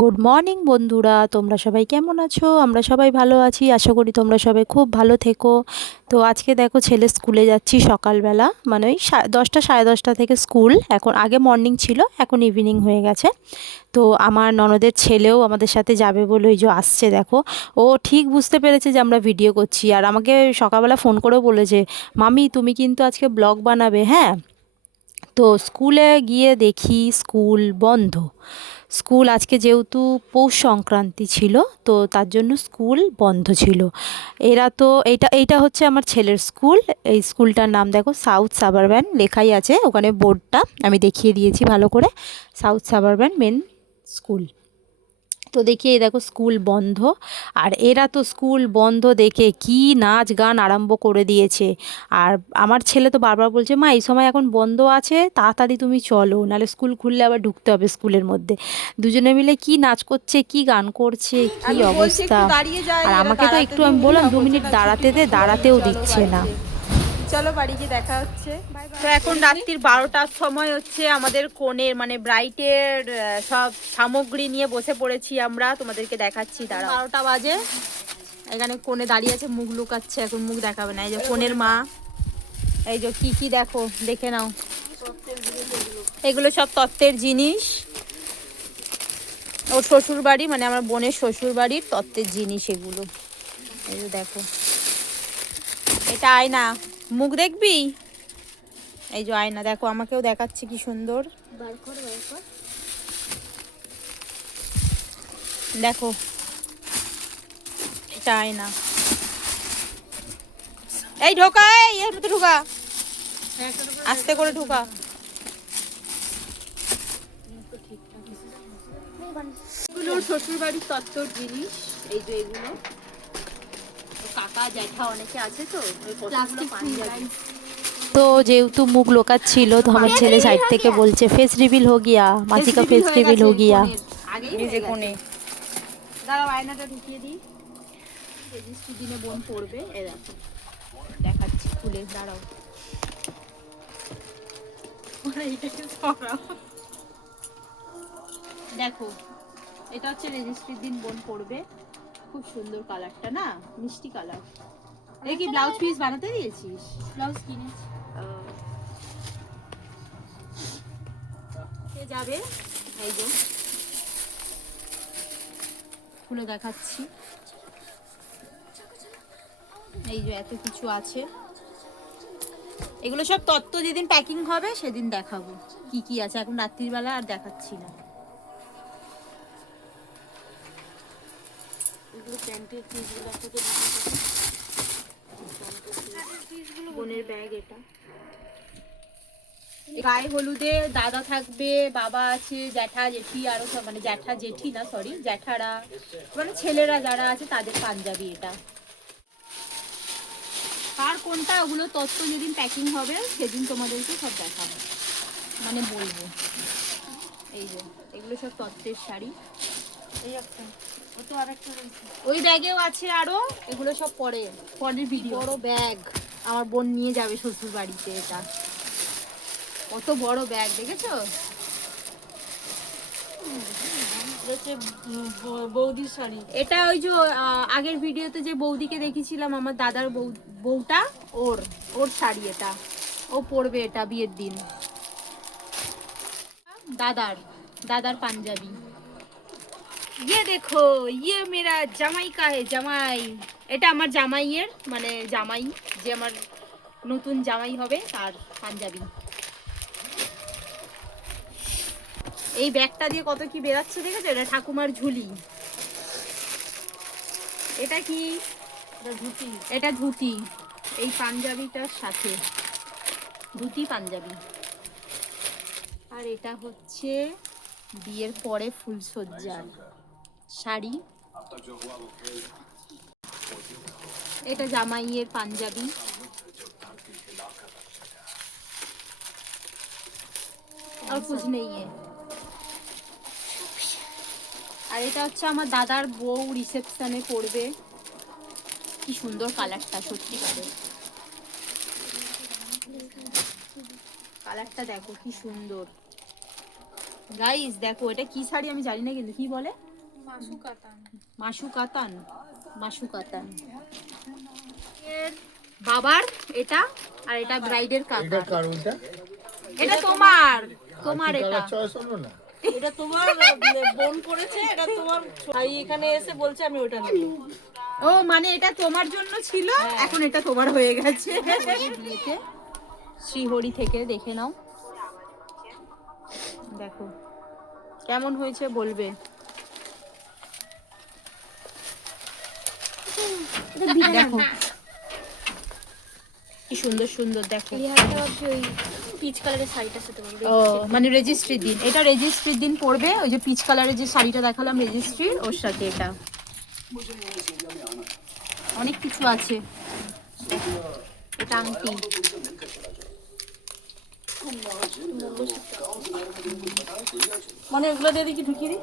Good morning বন্ধুরা, তোমরা সবাই কেমন আছো? আমরা সবাই ভালো আছি, আশা করি তোমরা সবাই খুব ভালো থেকো। তো আজকে দেখো ছেলে স্কুলে যাচ্ছি সকালবেলা, মানে ওই 10টা সাড়ে 10টা থেকে স্কুল। এখন আগে মর্নিং ছিল, এখন ইভিনিং হয়ে গেছে। তো আমার ননদের ছেলেও আমাদের সাথে যাবে বলে ওই যে আসছে দেখো। ও ঠিক বুঝতে পেরেছে যে আমরা ভিডিও করছি, আর আমাকে সকালবেলা ফোন করেও বলেছে, মামি তুমি কিন্তু আজকে ব্লগ বানাবে, হ্যাঁ। তো স্কুলে গিয়ে দেখি স্কুল বন্ধ। স্কুল আজকে যেহেতু পৌষ সংক্রান্তি ছিল, তো তার জন্য স্কুল বন্ধ ছিল। এরা তো এইটা হচ্ছে আমার ছেলের স্কুল। এই স্কুলটার নাম দেখো সাউথ সাবারব্যান লেখাই আছে ওখানে, বোর্ডটা আমি দেখিয়ে দিয়েছি ভালো করে, সাউথ সাবারব্যান মেন স্কুল। তো দেখি এই দেখো স্কুল বন্ধ। আর এরা তো স্কুল বন্ধ দেখে কি নাচ গান আরম্ভ করে দিয়েছে। আর আমার ছেলে তো বারবার বলছে, মা এই সময় এখন বন্ধ আছে, তাড়াতাড়ি তুমি চলো, নাহলে স্কুল খুললে আবার ঢুকতে হবে স্কুলের মধ্যে। দুজনে মিলে কি নাচ করছে, কি গান করছে, কি আমি বলছি অবস্থা। একটু দাঁড়িয়ে যাই, আর এরা আমাকে তো দাঁড়াতে একটু আমি দিইনি, বললাম সব 2 মিনিট বলছে না ছুটি দাঁড়াতে দে, দিতে হবে, দাঁড়াতেও চলো দিচ্ছে না। বাড়িতে। চলো বাড়ি গিয়ে দেখা হচ্ছে। তো এখন রাত্রির 12টার সময় হচ্ছে, আমাদের কনের মানে ব্রাইটের সব সামগ্রী নিয়ে বসে পড়েছি আমরা, তোমাদেরকে দেখাচ্ছি দাঁড়াও। 12টা বাজে, এখানে কোণে দাঁড়িয়ে আছে, মুখ লুকাচ্ছে, এখন মুখ দেখাবে না। এই যে কোণের মা, এই যে কি কি দেখো, দেখে নাও। এগুলো সব তত্ত্বের জিনিস, ওর শ্বশুর বাড়ি মানে আমার বোনের শ্বশুর বাড়ির তত্ত্বের জিনিস এগুলো। এই যে দেখো, এটা আয়না, মুখ দেখবি, এই যে আয়না দেখো, আমাকেও দেখাচ্ছে কি সুন্দর। দেখো এটা আয়না। এই ঢোকা, এই এর মধ্যে ঢোকা, আস্তে করে ঢোকা। এগুলো শ্বশুর বাড়ির তত্ত্বর জিনিস, এই যে এগুলো কাকা জ্যাঠা অনেকে আছে, তো ওই কতগুলো পাঞ্জাবি। তো যেহেতু মুখ লোকাচ্ছিল, তো আমার ছেলে সাইড থেকে বলছে ফেস রিভিল হো গিয়া, মাসি কা ফেস রিভিল হো গিয়া। আগেই হয়ে গেছে। দাঁড়াও আয়নাটা ঢুকিয়ে দিই, রেজিস্ট্রি দিনে বোন পড়বে। এ দেখো দেখাচ্ছি খুলে, দাঁড়াও। দেখো এটা হচ্ছে রেজিস্ট্রির দিন বোন পড়বে, খুব সুন্দর কালারটা না, মিষ্টি কালার। এই কি ব্লাউজ পিস বানাতে দিয়েছিস? ব্লাউজ কিনেছি। কে যাবে, এই যে খুলে দেখাচ্ছি, এই যে এত কিছু আছে। এগুলো সব তত্ত্ব যেদিন প্যাকিং হবে সেদিন দেখাবো কি কি আছে, এখন রাত্রির বেলা আর দেখাচ্ছি না। বোনের ব্যাগ এটা। গায়ে হলুদে দাদা থাকবে, বাবা আছে, জ্যাঠা জেঠি, আরো সব মানে জ্যাঠা জেঠি না সরি জ্যাঠারা, মানে ছেলেরা যারা আছে তাদের পাঞ্জাবি এটা। কার কোনটা ওগুলো তত্ত্ব যেদিন প্যাকিং হবে সেদিন তোমাদেরকে সব দেখাবো, মানে বলবো। এই যে এগুলো সব তত্ত্বের শাড়ি, এই একটা, ও তো আরেকটা রয়েছে ওই ব্যাগেও আছে আরো, এগুলো সব পরের ভিডিও। বড় ব্যাগ আমার বোন নিয়ে যাবে শ্বশুর বাড়িতে, এটা কত বড় ব্যাগ দেখেছো? বৌদির শাড়ি এটা, ওই যে আগের ভিডিওতে যে বৌদিকে দেখেছিলাম আমার দাদার বউটা, ওর ওর শাড়ি এটা, ও পরবে এটা বিয়ের দিন। দাদার দাদার পাঞ্জাবি। ये देखो, ये मेरा জামাই का है, জামাই। এটা আমার জামাইয়ের মানে জামাই, যে আমার নতুন জামাই হবে তার পাঞ্জাবি। এই ব্যাগটা দিয়ে কত কি বেরাচ্ছে দেখেছো, এটা ঠাকুমার ঝুলি। এটা কি, এটা ধুতি, এটা ধুতি এই পাঞ্জাবিটার সাথে, ধুতি পাঞ্জাবি। আর এটা হচ্ছে বিয়ের পরে ফুলসজ্জার শাড়ি, এটা জামাইয়ের পাঞ্জাবি। আর কুছ নেই है। আর এটা হচ্ছে আমার দাদার বউ রিসেপশনে পড়বে, কি সুন্দর কালারটা, সত্যি কালারটা দেখো কি সুন্দর। গাইস দেখো এটা কি শাড়ি আমি জানি না, কিন্তু কি বলে মাসু কাতান। মাসু কাতান, মাসু কাতান। এর বাবার এটা, আর এটা ব্রাইডের এটা কাকার। কার ওইটা? এটা তোমার, তোমার এটা কালার চয়েস হলো না? এটা তোমার বোন করেছে, এটা তোমার ভাই এখানে এসে বলছে আমি ওটা নেব। ও মানে এটা তোমার জন্য ছিল, এখন এটা তোমার হয়ে গেছে। বিয়েতে শ্রীহরি থেকে দেখে নাও, দেখো কেমন হয়েছে বলবে। দেখো কি সুন্দর সুন্দর, দেখো। এই হাতটা ভাবছি ওই পিচ কালারের শাড়িটার সাথে পরবো। ও মানে রেজিস্ট্রির দিন, এটা রেজিস্ট্রির দিন পরবে। ওই যে পিচ কালারের যে শাড়িটা দেখালাম রেজিস্ট্রির, ওর সাথে এটা অনেক কিছু আছে। এটা আংটি, মানে এগুলো দিয়ে কি ঢুকিয়ে দিই?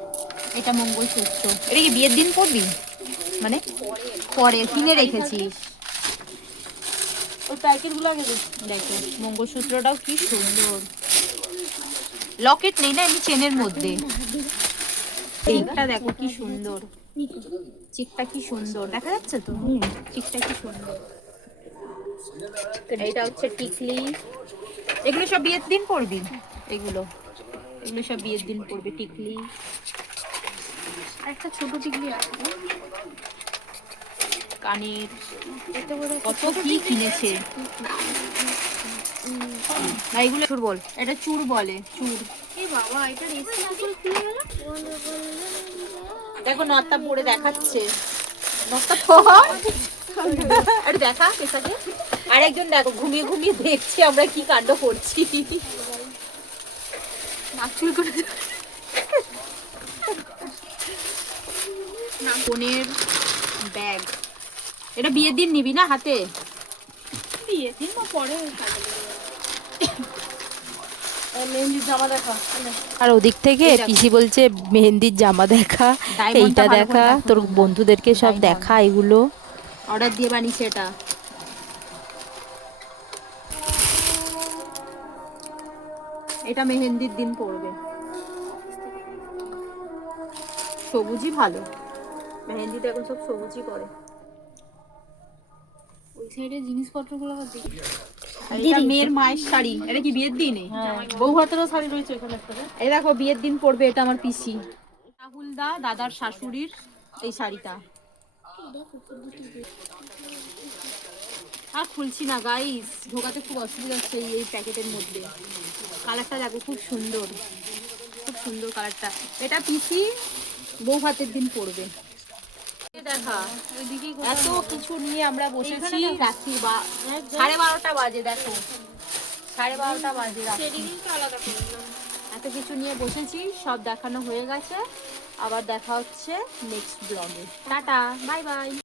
এটা মঙ্গলসূত্র। এটা কি বিয়ের দিন পরবি? মানে পরে কিনে রেখেছিস? ওই প্যাকেটগুলো আগে দিই। দেখো মঙ্গলসূত্রটাও কি সুন্দর, লকেট নেই না, এমনি চেনের মধ্যে। চিকটা দেখো কি সুন্দর, চিকটা কি সুন্দর দেখা যাচ্ছে তো, চিকটা কি সুন্দর। এইটা হচ্ছে টিকলি, এগুলো সব বিয়ের দিন পরবি, এগুলো এগুলো সব বিয়ের দিন পরবি। টিকলি, আর একটা ছোট টিকলি আছে। কানের, কত কি কিনেছে। না, এগুলো চুর বল, এটা চুর বলে, চুর। এই বাবা এটা রেসি আসল খুলে গেল। দেখো নটটা পরে দেখাচ্ছে, নটটা পর আরে দেখা পেছাকে। আরেকজন দেখো ঘুমিয়ে ঘুমিয়ে দেখছি আমরা কি কাণ্ড করছি। নাচুর করে বোনের ব্যাগ, এটা বিয়ের দিন নিবি না হাতে? দিয়ে দিন না পরে কাজে লেগে যাবে। মেহেন্দির জামা দেখা। আর ওদিক থেকে পিসি বলছে মেহেন্দির জামা দেখা, ডায়মন্ডটা এইটা ভালো করে দেখা, দেখো তোর তোমরা। বন্ধুদেরকে সব ডায়মন্ড। দেখা এগুলো। অর্ডার দিয়ে বানিয়েছে এটা। এটা মেহেন্দির দিন পরবে, সবুজই ভালো, মেহেন্দিতে এখন সব সবুজই করে। ওই সাইডে জিনিসপত্রগুলো আবার দেখি। আর এটা মেয়ের মায়ের শাড়ি, এটা কি বিয়ের দিনে? বউ হাতেরও শাড়ি রয়েছে এখানে একটা। এই দেখো বিয়ের দিন পরবে, এটা আমার পিসি রাহুল দা দাদার শাশুড়ির এই শাড়িটা। আর খুলছি না গাইস, ঢোকাতে খুব অসুবিধা হচ্ছে এই প্যাকেটের মধ্যে। কালারটা দেখো খুব সুন্দর, খুব সুন্দর কালারটা। এটা পিসি বউ হাতের দিন পরবে। দেখা এত কিছু নিয়ে আমরা বসেছি, রাত্রি 12:30 বাজে, দেখো 12:30 বাজে রাত্রি। শেডিংটা আলাদা করে দিলাম। এত কিছু নিয়ে বসেছি, সব দেখানো হয়ে গেছে। আবার দেখা হচ্ছে নেক্সট ব্লগে। Tata, bye bye.